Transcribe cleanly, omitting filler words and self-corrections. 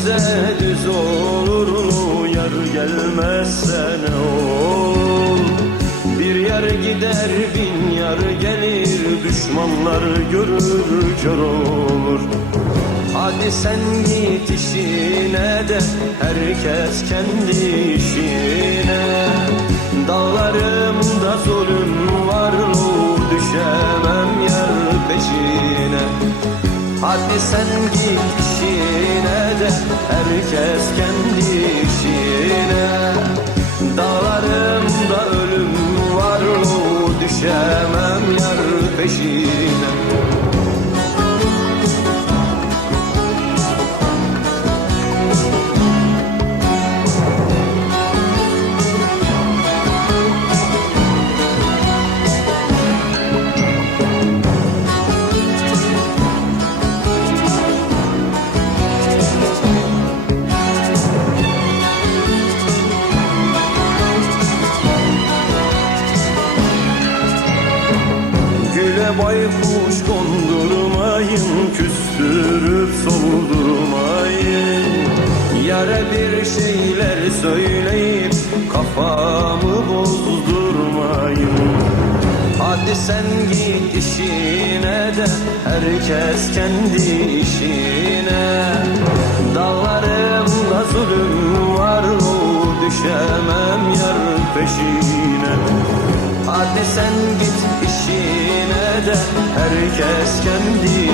düze düz olur mu? Yar gelmezse ne ol? Bir yar gider bin yar gelir, düşmanlar görür kör olur. Hadi sen git işine de herkes kendi işine. Dağlarımda zulüm var mı? Düşemem yar peşine. Hadi sen git işine de herkes kendi işine. Dağlarımda ölüm var mı? Düşemem yar peşine. Baykuş kondurmayın, küstürüp soldurmayın. Yara bir şeyler söyleyip kafamı bozdurmayın. Hadi sen git işine de herkes kendi işine. Dağlarımda zulüm var mı? Düşemem yar peşine. Hadi sen git işine de herkes kendi